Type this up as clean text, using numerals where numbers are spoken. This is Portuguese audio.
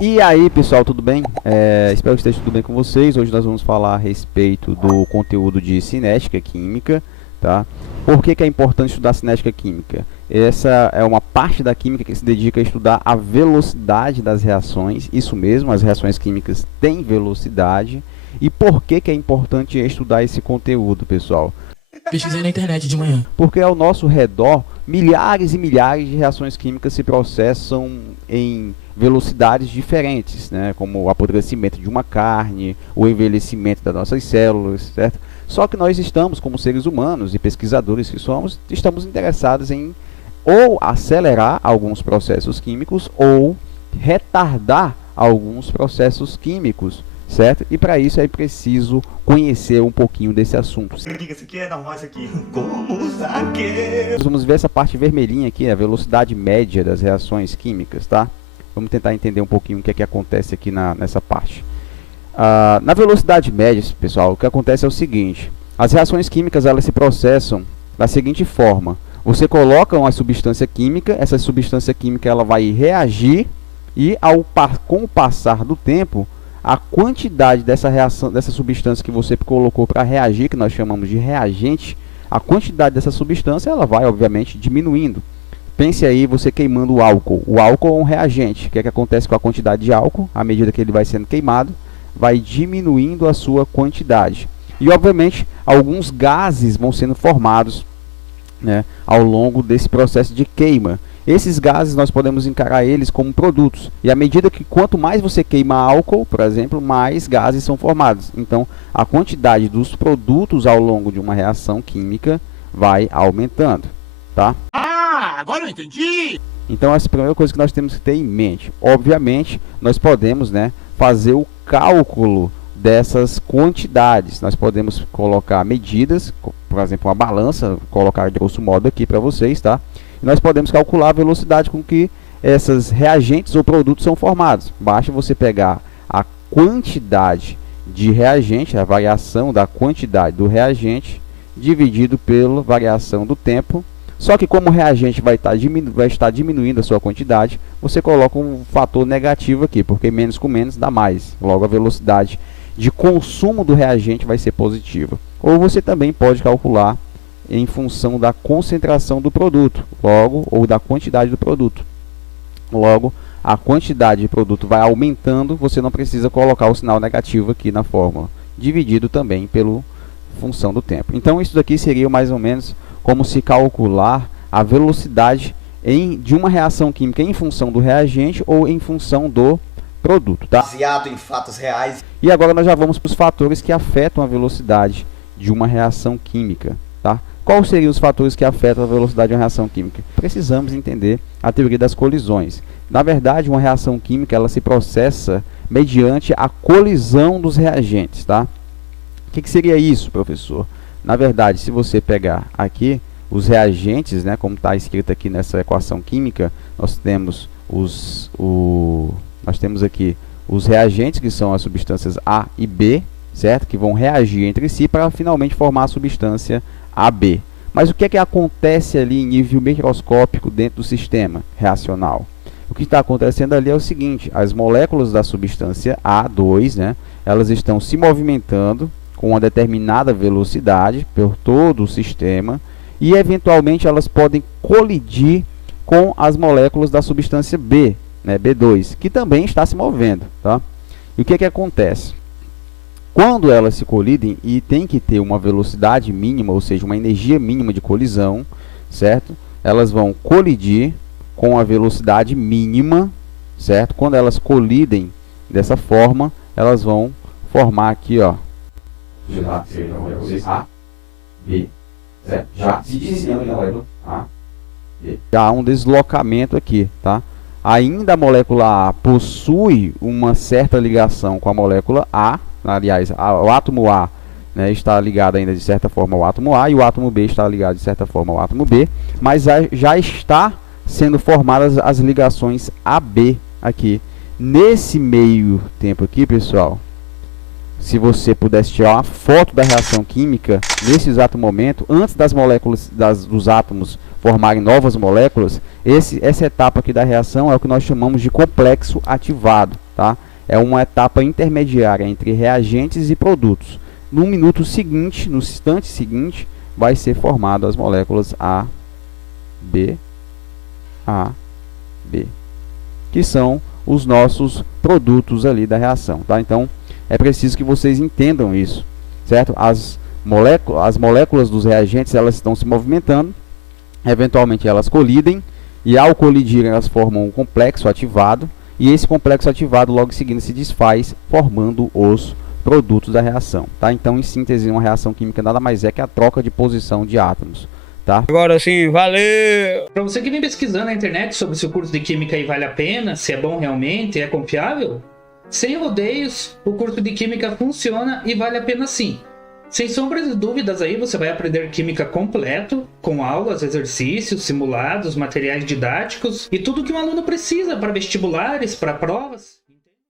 E aí pessoal, tudo bem? Espero que esteja tudo bem com vocês. Hoje nós vamos falar a respeito do conteúdo de cinética química, tá? Por que é importante estudar cinética química? Essa é uma parte da química que se dedica a estudar a velocidade das reações. Isso mesmo, as reações químicas têm velocidade. E por que é importante estudar esse conteúdo, pessoal? Pesquisei na internet de manhã. Porque ao nosso redor, milhares e milhares de reações químicas se processam em velocidades diferentes, né? Como o apodrecimento de uma carne, o envelhecimento das nossas células, certo? Só que nós estamos, como seres humanos e pesquisadores que somos, estamos interessados em ou acelerar alguns processos químicos ou retardar alguns processos químicos, certo? E para isso é preciso conhecer um pouquinho desse assunto. Isso aqui é normal, isso aqui. Como zagueiro. Nós vamos ver essa parte vermelhinha aqui, a velocidade média das reações químicas, tá? Vamos tentar entender um pouquinho o que é que acontece aqui nessa parte. Na velocidade média, pessoal, o que acontece é o seguinte: as reações químicas elas se processam da seguinte forma: você coloca uma substância química, essa substância química ela vai reagir e com o passar do tempo, a quantidade dessa reação, dessa substância que você colocou para reagir, que nós chamamos de reagente, a quantidade dessa substância ela vai obviamente diminuindo. Pense aí você queimando o álcool. O álcool é um reagente. O que é que acontece com a quantidade de álcool? À medida que ele vai sendo queimado, vai diminuindo a sua quantidade. E obviamente alguns gases vão sendo formados, né, ao longo desse processo de queima. Esses gases nós podemos encarar eles como produtos. E à medida que quanto mais você queima álcool, por exemplo, mais gases são formados. Então a quantidade dos produtos ao longo de uma reação química vai aumentando, tá? Agora eu entendi! Então essa é a primeira coisa que nós temos que ter em mente. Obviamente nós podemos, né, fazer o cálculo dessas quantidades. Nós podemos colocar medidas, por exemplo, uma balança, colocar de grosso modo aqui para vocês, tá? E nós podemos calcular a velocidade com que essas reagentes ou produtos são formados. Basta você pegar a quantidade de reagente, a variação da quantidade do reagente, dividido pela variação do tempo. Só que como o reagente vai estar diminuindo a sua quantidade, você coloca um fator negativo aqui, porque menos com menos dá mais. Logo a velocidade de consumo do reagente vai ser positiva. Ou você também pode calcular em função da concentração do produto, logo, ou da quantidade do produto. Logo, a quantidade de produto vai aumentando, você não precisa colocar o sinal negativo aqui na fórmula, dividido também pela função do tempo. Então isso daqui seria mais ou menos como se calcular a velocidade de uma reação química em função do reagente ou em função do produto, tá? Baseado em fatos reais. E agora nós já vamos para os fatores que afetam a velocidade de uma reação química, tá? Quais seriam os fatores que afetam a velocidade de uma reação química? Precisamos entender a teoria das colisões. Na verdade, uma reação química ela se processa mediante a colisão dos reagentes, tá? O que seria isso, professor? Na verdade, se você pegar aqui os reagentes, né, como está escrito aqui nessa equação química, nós temos aqui os reagentes, que são as substâncias A e B, certo? Que vão reagir entre si para finalmente formar a substância AB. Mas o que é que acontece ali em nível microscópico dentro do sistema reacional? O que está acontecendo ali é o seguinte: as moléculas da substância A2, né, elas estão se movimentando com uma determinada velocidade por todo o sistema e eventualmente elas podem colidir com as moléculas da substância B, né, B2, que também está se movendo, tá? E o que acontece? Quando elas se colidem e tem que ter uma velocidade mínima, ou seja, uma energia mínima de colisão, certo? Elas vão colidir com a velocidade mínima, certo? Quando elas colidem dessa forma, elas vão formar aqui, ó, A, B, certo? Já se diz A, B. Já há um deslocamento aqui, tá? Ainda a molécula A possui uma certa ligação com a molécula A, aliás, o átomo A, né, está ligado ainda de certa forma ao átomo A e o átomo B está ligado de certa forma ao átomo B, mas já está sendo formadas as ligações AB aqui. Nesse meio tempo aqui, pessoal, se você pudesse tirar uma foto da reação química, nesse exato momento, antes das moléculas, dos átomos formarem novas moléculas, essa etapa aqui da reação é o que nós chamamos de complexo ativado, tá? É uma etapa intermediária entre reagentes e produtos. No minuto seguinte, no instante seguinte, vai ser formado as moléculas A, B, que são os nossos produtos ali da reação, tá? Então, é preciso que vocês entendam isso, certo? As moléculas dos reagentes, elas estão se movimentando, eventualmente elas colidem, e ao colidirem elas formam um complexo ativado, e esse complexo ativado logo em seguida se desfaz, formando os produtos da reação, tá? Então, em síntese, uma reação química nada mais é que a troca de posição de átomos, tá? Agora sim, valeu! Para você que vem pesquisando na internet sobre se o curso de Química aí vale a pena, se é bom realmente, é confiável, sem rodeios, o curso de Química funciona e vale a pena sim. Sem sombras de dúvidas aí, você vai aprender Química completo, com aulas, exercícios, simulados, materiais didáticos e tudo que um aluno precisa para vestibulares, para provas.